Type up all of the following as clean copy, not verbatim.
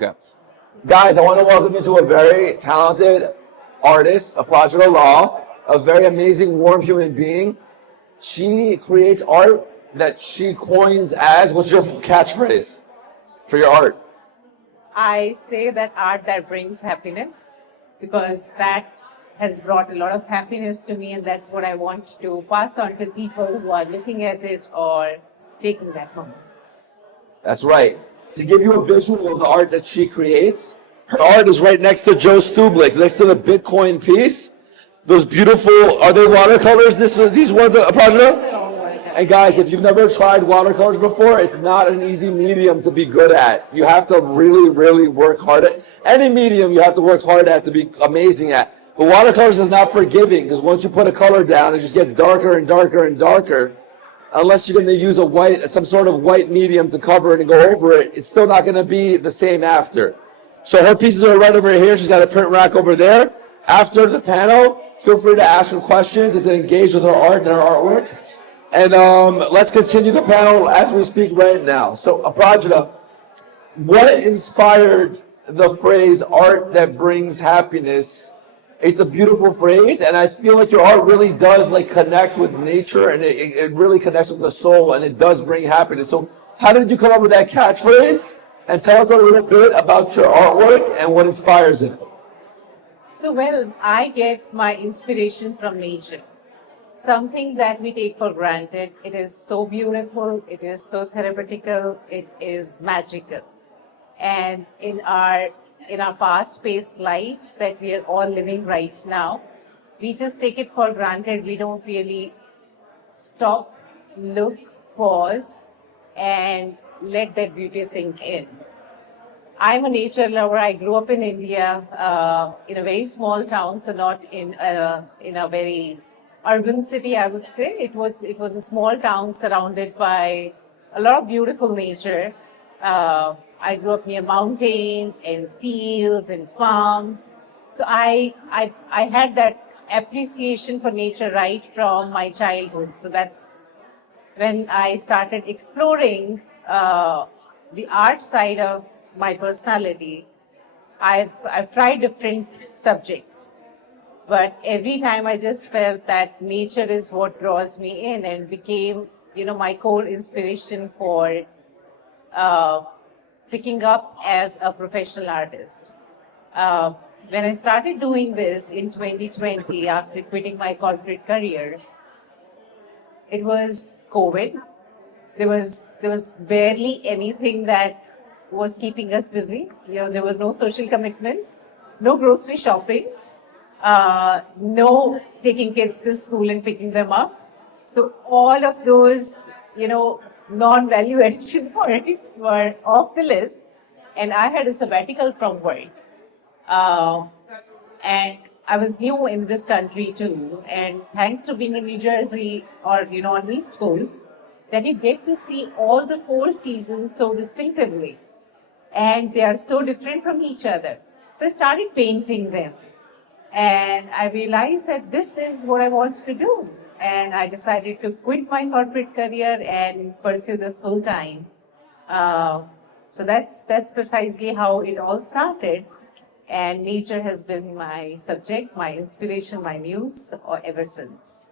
Okay. Guys, I want to welcome you to a very talented artist, Aprajita Lal, a very amazing, warm human being. She creates art that she coins as, what's your catchphrase for your art? I say that art that brings happiness because that has brought a lot of happiness to me, and that's what I want to pass on to people who are looking at it or taking that home. That's right. To give you a visual of the art that she creates, her art is right next to Joe Stublik's, next to the Bitcoin piece. Those beautiful, are they watercolors, these ones, Aprajita? And guys, if you've never tried watercolors before, it's not an easy medium to be good at. You have to really, really work hard at. Any medium you have to work hard at to be amazing at. But watercolors is not forgiving, because once you put a color down, it just gets darker and darker and darker. Unless you're going to use some sort of white medium to cover it and go over it, it's still not going to be the same after. So her pieces are right over here. She's got a print rack over there. After the panel, feel free to ask her questions and to engage with her art and her artwork. And let's continue the panel as we speak right now. So, Aprajita, what inspired the phrase "art that brings happiness"? It's a beautiful phrase, and I feel like your art really does connect with nature, and it really connects with the soul, and it does bring happiness. So, how did you come up with that catchphrase? And tell us a little bit about your artwork and what inspires it. So, well, I get my inspiration from nature. Something that we take for granted. It is so beautiful, it is so therapeutical, it is magical. And in our fast-paced life that we are all living right now, we just take it for granted. We don't really stop, look, pause, and let that beauty sink in. I'm a nature lover. I grew up in India, in a very small town, so not in a very urban city, I would say. It was a small town surrounded by a lot of beautiful nature. I grew up near mountains and fields and farms. So I had that appreciation for nature right from my childhood. So that's when I started exploring the art side of my personality. I've tried different subjects. But every time I just felt that nature is what draws me in and became, my core inspiration for picking up as a professional artist. When I started doing this in 2020, after quitting my corporate career, it was COVID. There was barely anything that was keeping us busy. There were no social commitments, no grocery shoppings. No taking kids to school and picking them up. So all of those, non-value addition points were off the list. And I had a sabbatical from work. And I was new in this country too. And thanks to being in New Jersey or, on the East Coast, that you get to see all the 4 seasons so distinctively. And they are so different from each other. So I started painting them. And I realized that this is what I want to do. And I decided to quit my corporate career and pursue this full time. So that's precisely how it all started. And nature has been my subject, my inspiration, my muse ever since.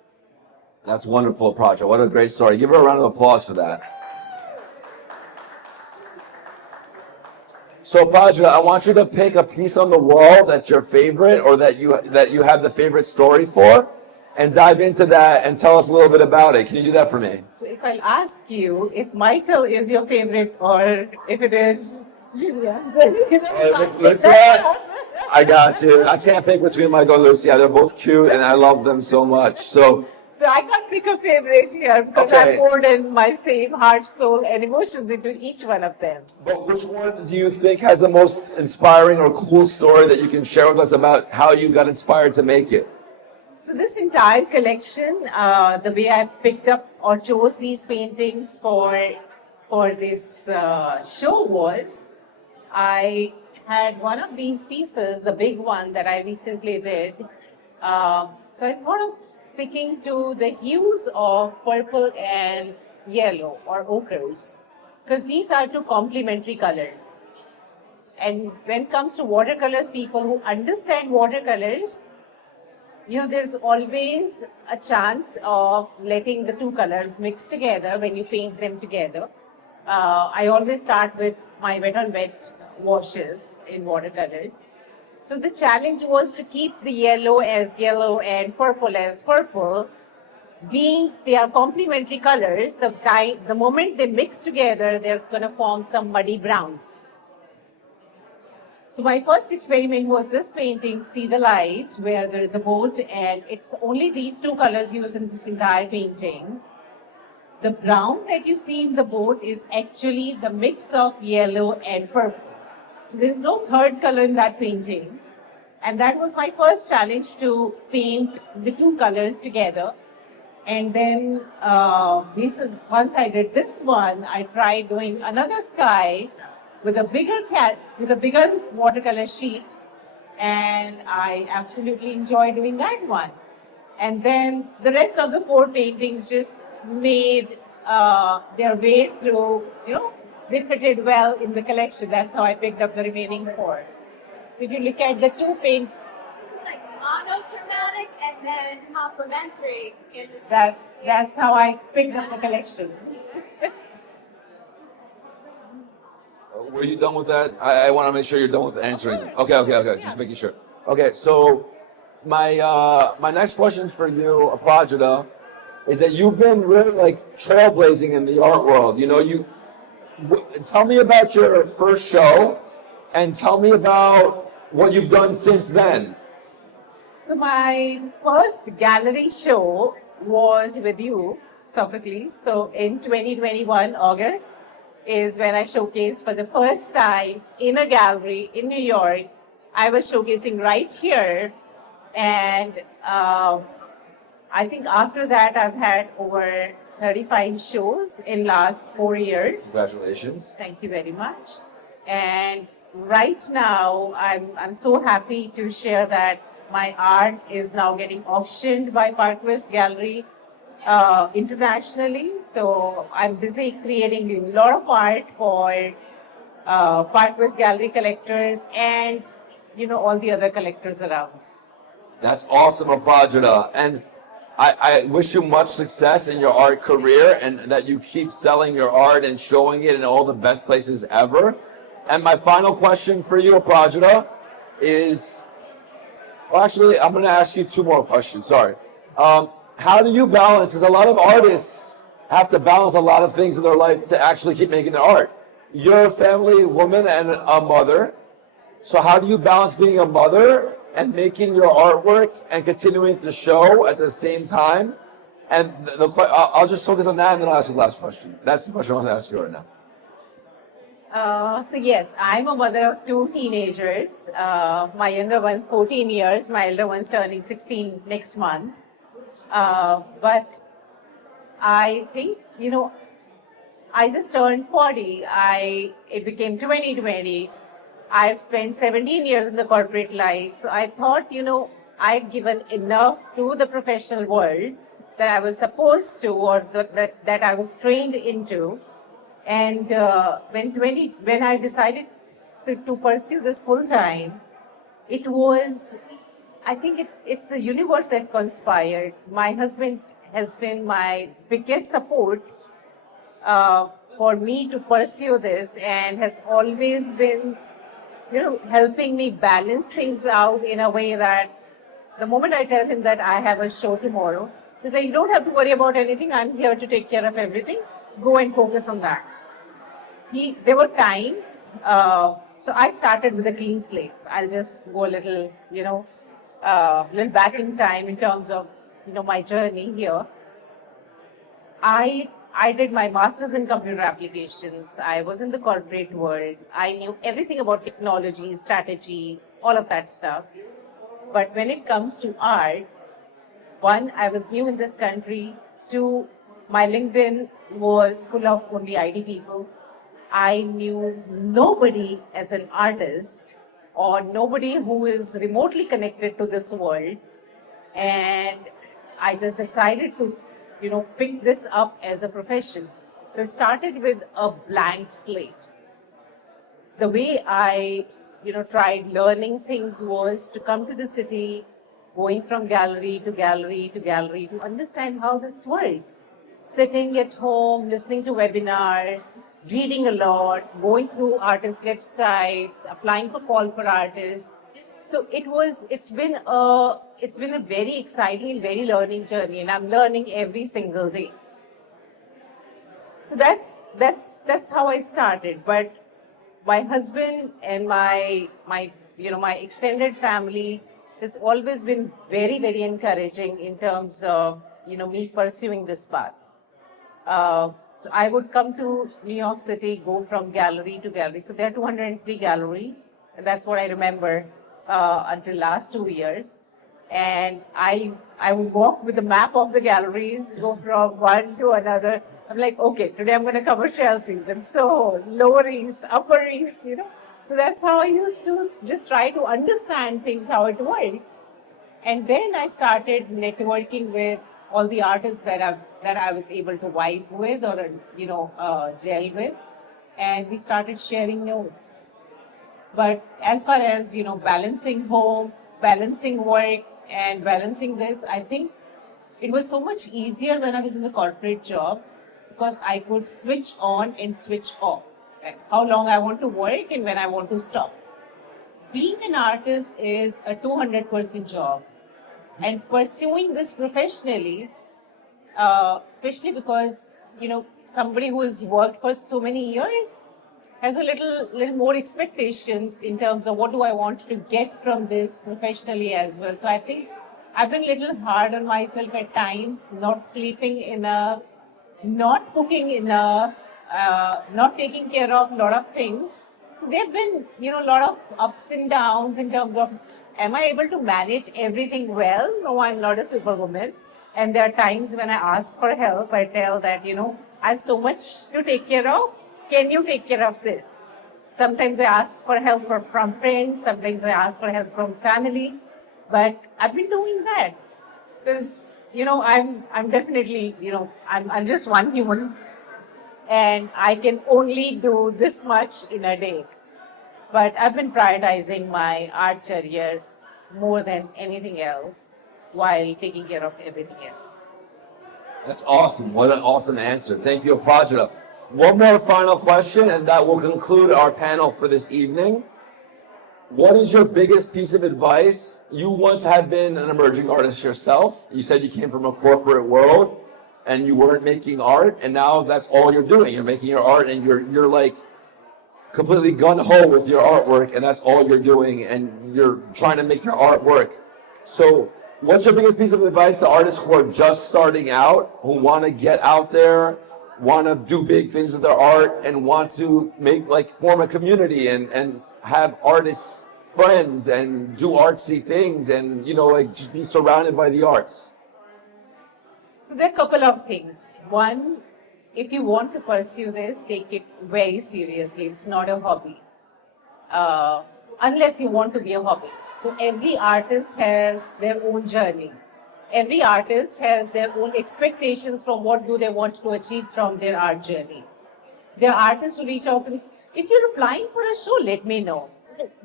That's wonderful, Aprajita. What a great story. Give her a round of applause for that. So, Aprajita, I want you to pick a piece on the wall that's your favorite or that you have the favorite story for, and dive into that and tell us a little bit about it. Can you do that for me? So if I'll ask you if Michael is your favorite or if it is Julia. Lucia, I got you. I can't pick between Michael and Lucia. They're both cute and I love them so much. So I can't pick a favorite here because I poured in my same heart, soul, and emotions into each one of them. But which one do you think has the most inspiring or cool story that you can share with us about how you got inspired to make it? So this entire collection, the way I picked up or chose these paintings for this show was, I had one of these pieces, the big one that I recently did. So I thought of sticking to the hues of purple and yellow or ochres, because these are 2 complementary colors. And when it comes to watercolors, people who understand watercolors, there's always a chance of letting the two colors mix together when you paint them together. I always start with my wet on wet washes in watercolors. So the challenge was to keep the yellow as yellow and purple as purple. Being they are complementary colors, the moment they mix together, they're going to form some muddy browns. So my first experiment was this painting, See the Light, where there is a boat and it's only these two colors used in this entire painting. The brown that you see in the boat is actually the mix of yellow and purple. So there's no third color in that painting. And that was my first challenge, to paint the two colors together. And then once I did this one, I tried doing another sky with a bigger watercolor sheet, and I absolutely enjoy doing that one. And then the rest of the four paintings just made their way through, they fitted well in the collection. That's how I picked up the remaining four. So if you look at the two paint, This is like monochromatic and then complementary. that's how I picked up the collection. Were you done with that? I want to make sure you're done with answering. Okay. Just making sure. Okay, so my next question for you, Aprajita, is that you've been really like trailblazing in the art world. Tell me about your first show, and tell me about what you've done since then. So my first gallery show was with you, Sophocles. So in 2021, August, is when I showcased for the first time in a gallery in New York. I was showcasing right here, and I think after that I've had over 35 shows in last 4 years. Congratulations. Thank you very much. And right now I'm so happy to share that my art is now getting auctioned by Park West Gallery internationally. So I'm busy creating a lot of art for Park West Gallery collectors and all the other collectors around. That's awesome, Aprajita. And I wish you much success in your art career, and that you keep selling your art and showing it in all the best places ever. And my final question for you, Aprajita, is, well, actually, I'm going to ask you two more questions. Sorry. How do you balance? Because a lot of artists have to balance a lot of things in their life to actually keep making their art. You're a family woman and a mother. So how do you balance being a mother and making your artwork and continuing to show at the same time? And I'll just focus on that, and then I'll ask you the last question. That's the question I want to ask you right now. So yes, I'm a mother of two teenagers. My younger one's 14 years, my elder one's turning 16 next month. But I think, I just turned 40. It became 2020. I've spent 17 years in the corporate life. So I thought, I'd given enough to the professional world that I was supposed to, or that I was trained into. And when I decided to pursue this full time, it was, I think it's the universe that conspired. My husband has been my biggest support for me to pursue this, and has always been, helping me balance things out in a way that the moment I tell him that I have a show tomorrow, he's like, you don't have to worry about anything. I'm here to take care of everything. Go and focus on that. There were times, so I started with a clean slate. I'll just go a little, little back in time in terms of, my journey here. I did my master's in computer applications. I was in the corporate world. I knew everything about technology, strategy, all of that stuff. But when it comes to art, one, I was new in this country. Two, my LinkedIn was full of only ID people. I knew nobody as an artist, or nobody who is remotely connected to this world. And I just decided to, pick this up as a profession. So I started with a blank slate. the way I, tried learning things was to come to the city, going from gallery to gallery to gallery to understand how this works. Sitting at home, listening to webinars, reading a lot, going through artists' websites, applying for call for artists. So it's been a very exciting, very learning journey, and I'm learning every single day. So that's how I started. But my husband and my extended family has always been very, very encouraging in terms of me pursuing this path. So I would come to New York City, go from gallery to gallery. So there are 203 galleries, and that's what I remember until last 2 years. And I would walk with the map of the galleries, go from one to another. I'm like, okay, today I'm going to cover Chelsea, then Soho, Lower East, Upper East. So that's how I used to just try to understand things, how it works. And then I started networking with all the artists that I was able to vibe with or gel with, and we started sharing notes. But as far as balancing home, balancing work, and balancing this, I think it was so much easier when I was in the corporate job because I could switch on and switch off. Right? How long I want to work and when I want to stop. Being an artist is a 200% job, and pursuing this professionally, especially because somebody who has worked for so many years has a little more expectations in terms of what do I want to get from this professionally as well. So I think I've been a little hard on myself at times, not sleeping enough, not cooking enough, not taking care of a lot of things. So there have been, a lot of ups and downs in terms of, am I able to manage everything well? No, I'm not a superwoman. And there are times when I ask for help, I tell that, I have so much to take care of. Can you take care of this? Sometimes I ask for help from friends. Sometimes I ask for help from family. But I've been doing that because, I'm definitely, I'm just one human, and I can only do this much in a day. But I've been prioritizing my art career more than anything else while taking care of everything else. That's awesome. What an awesome answer. Thank you, Aprajita. One more final question, and that will conclude our panel for this evening. What is your biggest piece of advice? You once had been an emerging artist yourself. You said you came from a corporate world and you weren't making art, and now that's all you're doing. You're making your art, and you're like completely gun-ho with your artwork, and that's all you're doing, and you're trying to make your art work. So what's your biggest piece of advice to artists who are just starting out, who want to get out there, want to do big things with their art, and want to form a community and have artists friends and do artsy things and just be surrounded by the arts? So there are a couple of things. One, if you want to pursue this, take it very seriously. It's not a hobby. Unless you want to be a hobbyist. So every artist has their own journey. Every artist has their own expectations from what do they want to achieve from their art journey. There are artists who reach out to me, if you're applying for a show, let me know.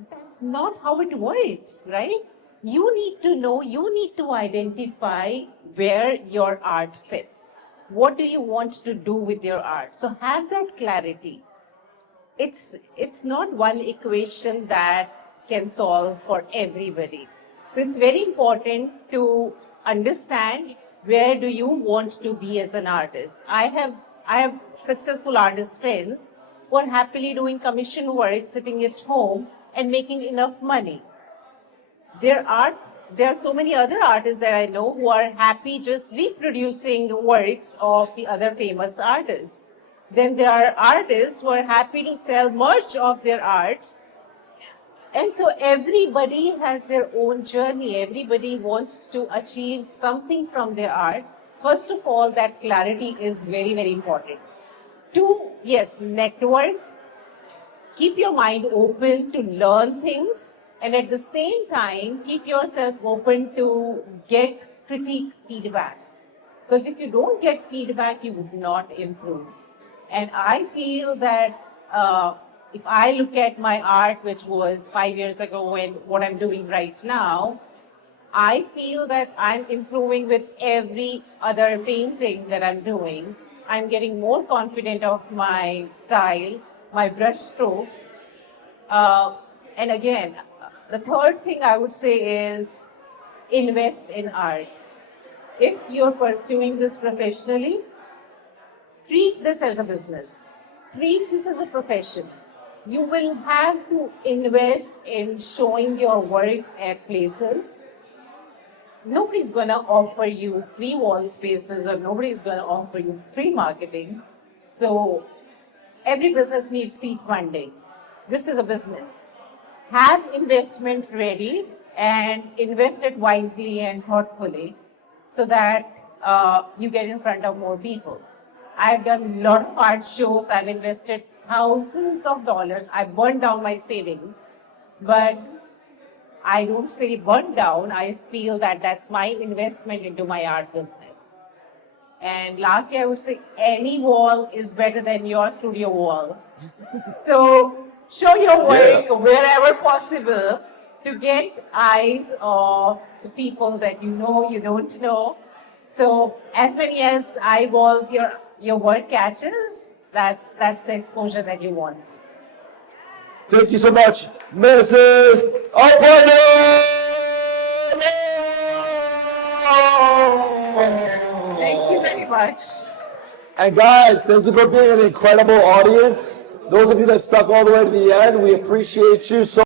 That's not how it works, right? You need to know, you need to identify where your art fits. What do you want to do with your art? So have that clarity. It's not one equation that can solve for everybody. So it's very important to understand where do you want to be as an artist. I have successful artist friends who are happily doing commission work, sitting at home and making enough money. There are so many other artists that I know who are happy just reproducing works of the other famous artists. Then there are artists who are happy to sell merch of their arts. And so everybody has their own journey. Everybody wants to achieve something from their art. First of all, that clarity is very, very important. Two, yes, network. Keep your mind open to learn things. And at the same time, keep yourself open to get critique feedback. Because if you don't get feedback, you would not improve. And I feel that if I look at my art, which was 5 years ago, and what I'm doing right now, I feel that I'm improving with every other painting that I'm doing. I'm getting more confident of my style, my brush strokes. And again, the third thing I would say is invest in art. If you're pursuing this professionally, treat this as a business. Treat this as a profession. You will have to invest in showing your works at places. Nobody's going to offer you free wall spaces, or nobody's going to offer you free marketing. So every business needs seed funding. This is a business. Have investment ready and invest it wisely and thoughtfully so that you get in front of more people. I've done a lot of art shows. I've invested thousands of dollars. I burned down my savings, but I don't say burn down. I feel that that's my investment into my art business. And lastly, I would say any wall is better than your studio wall. So show your work wherever possible to get eyes of the people that you know, you don't know. So as many as eyeballs your work catches, that's the exposure that you want. Thank you so much, Mrs. Art Partner! Thank you very much. And guys, thank you for being an incredible audience. Those of you that stuck all the way to the end, we appreciate you so